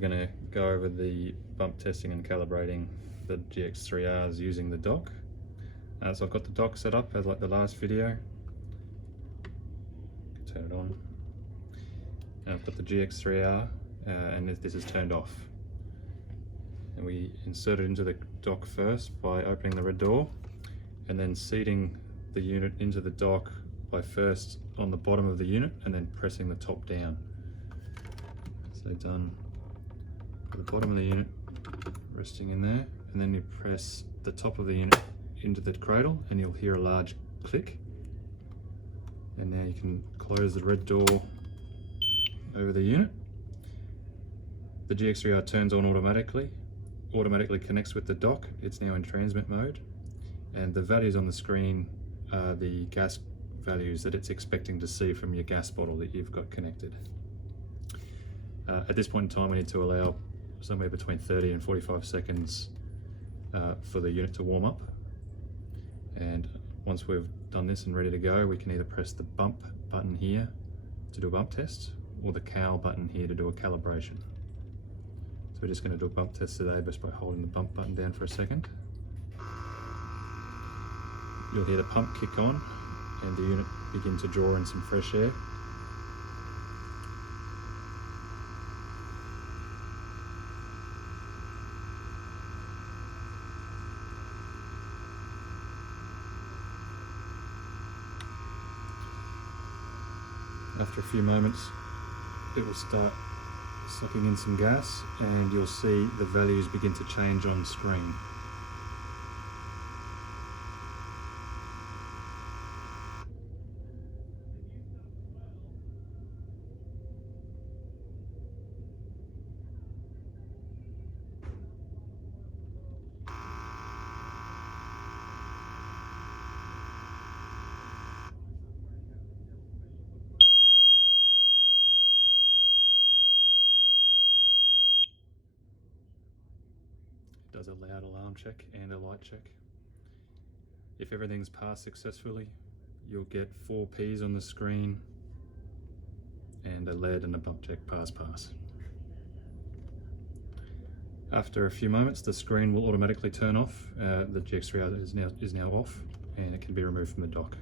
We're going to go over the bump testing and calibrating the GX-3Rs using the dock. So I've got the dock set up as like the last video. Turn it on. And I've got the GX-3R and this is turned off. And we insert it into the dock first by opening the red door and then seating the unit into the dock by first on the bottom of the unit and then pressing the top down. So done with the bottom of the unit resting in there, and then you press the top of the unit into the cradle and you'll hear a large click. And now you can close the red door over the unit. The GX-3R turns on automatically connects with the dock. It's now in transmit mode, and the values on the screen are the gas values that it's expecting to see from your gas bottle that you've got connected. At this point in time, we need to allow somewhere between 30 and 45 seconds for the unit to warm up. And once we've done this and ready to go, we can either press the bump button here to do a bump test or the cal button here to do a calibration. So we're just going to do a bump test today just by holding the bump button down for a second. You'll hear the pump kick on and the unit begin to draw in some fresh air. After a few moments, it will start sucking in some gas and you'll see the values begin to change on screen. Does a loud alarm check and a light check. If everything's passed successfully, you'll get 4 Ps on the screen and a lead and a bump check pass. After a few moments, the screen will automatically turn off. The GX-3R is now off and it can be removed from the dock.